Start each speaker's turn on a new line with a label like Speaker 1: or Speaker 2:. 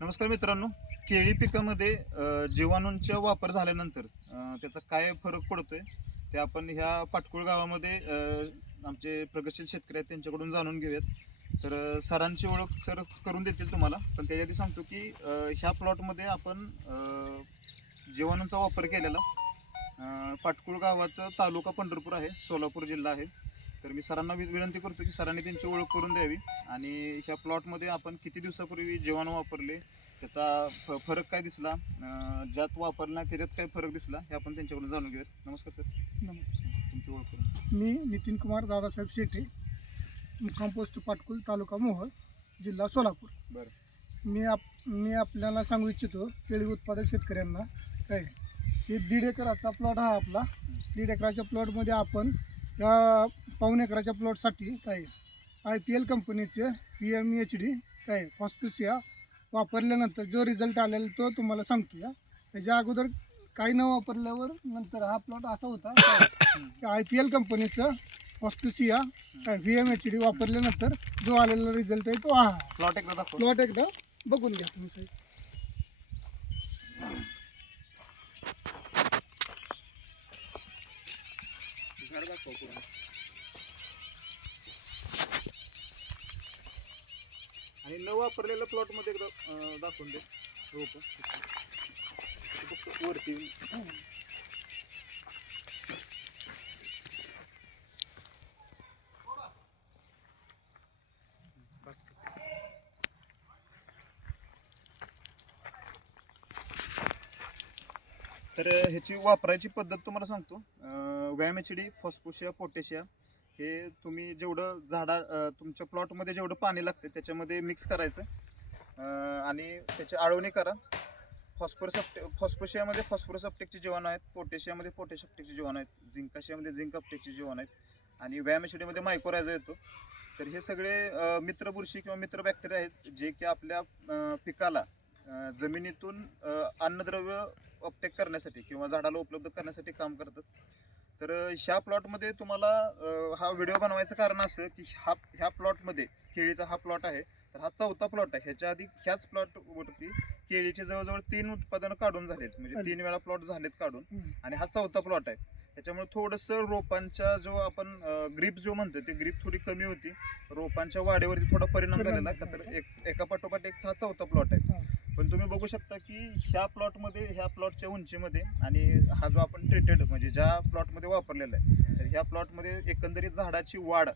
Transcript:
Speaker 1: नमस्कार मित्रांनो. केळी पिकामध्ये जीवाणूंचा वापर झाल्यानंतर त्याचा काय फरक पडतोय? ते आपण ह्या पाटकुळ गावामध्ये आमचे प्रगतशील शेतकरी आहेत त्यांच्याकडून जाणून घेऊयात. तर सरांची ओळख सर करून देतील तुम्हाला. पण त्याच्या आधी सांगतो की ह्या प्लॉटमध्ये आपण जीवाणूंचा वापर केलेला पाटकुळ गावाचं तालुका पंढरपूर आहे सोलापूर जिल्हा आहे. तर मी सरांना विनंती करतो की सरांनी त्यांची ओळख करून द्यावी. आणि ह्या प्लॉटमध्ये आपण किती दिवसापूर्वी जीवाणू वापरले त्याचा फ- फरक काय दिसला ज्यात वापरला त्याच्यात काय फरक दिसला हे आपण त्यांच्याकडून जाणून घेऊयात. नमस्कार सर.
Speaker 2: नमस्कार.
Speaker 1: तुमची ओळख करून
Speaker 2: मी नितीन कुमार दादासाहेब शेटे मुक्काम पोस्ट पाटकुल तालुका मोहोळ जिल्हा सोलापूर.
Speaker 1: बरं.
Speaker 2: मी आप मी आपल्याला सांगू इच्छितो केळी उत्पादक शेतकऱ्यांना काय हे दीड एकराचा प्लॉट हा आपला. दीड एकराच्या प्लॉटमध्ये आपण या पाऊण एकराच्या प्लॉटसाठी काय आय पी एल कंपनीचे पी एम एच डी काय फॉस्पिसिया वापरल्यानंतर जो रिझल्ट आलेला तो तुम्हाला सांगतो या त्याच्या अगोदर काही न वापरल्यावर नंतर हा प्लॉट असा होता आय पी एल कंपनीचं ऑस्ट्रेसिया व्ही एम एच डी वापरल्यानंतर जो आलेला रिझल्ट आहे तो हा
Speaker 1: प्लॉट एकदा
Speaker 2: प्लॉट एकदा बघून घ्या तुम्ही साहेब.
Speaker 1: झाड दाखव आणि न वापरलेल्या प्लॉटमध्ये एकदा अं, दाखवून दे. रोप. फक्त वरती. तर ह्याची वापरायची पद्धत तुम्हाला सांगतो. व्यायाम एच डी फॉस्फोशिया पोटॅशिया हे तुम्ही जेवढं झाडा तुमच्या प्लॉटमध्ये जेवढं पाणी लागते त्याच्यामध्ये मिक्स करायचं. आणि त्याची आळवणी करा. फॉस्फोरस फॉस्फोशियामध्ये फॉस्फरस अपटेकचे जीवाणू आहेत पोटॅशियामध्ये पोटॅश अपटेकचे जीवाणू आहेत झिंकाशियामध्ये झिंक अपटेकचे जीवाणू आहेत आणि व्यायाम एच मायकोरायझा येतो. तर हे सगळे मित्र बुरशी किंवा मित्र बॅक्टेरिया आहेत जे की आपल्या पिकाला जमिनीतून अन्नद्रव्य अपटेक करण्यासाठी किंवा झाडाला उपलब्ध करण्यासाठी काम करतात. तर ह्या प्लॉटमध्ये तुम्हाला हा व्हिडिओ बनवायचं कारण असं की हा ह्या प्लॉटमध्ये केळीचा हा प्लॉट आहे तर हा चौथा प्लॉट आहे ह्याच्या आधी ह्याच प्लॉटवरती केळीचे जवळजवळ तीन उत्पादनं काढून झालेत म्हणजे. तीन वेळा प्लॉट झालेत काढून. आणि हा चौथा प्लॉट आहे त्याच्यामुळे थोडंसं रोपांचा जो आपण ग्रीप जो म्हणतो ते ग्रीप थोडी कमी होती रोपांच्या वाढीवरती थोडा परिणाम झालेला का तर. एक पाठोपाठ एक हा चौथा प्लॉट आहे. पण तुम्ही बघू शकता की ह्या प्लॉटमध्ये ह्या प्लॉटच्या उंचीमध्ये आणि हा जो आपण ट्रीटेड म्हणजे ज्या प्लॉटमध्ये वापरलेला आहे तर ह्या प्लॉटमध्ये एकंदरीत झाडाची वाढ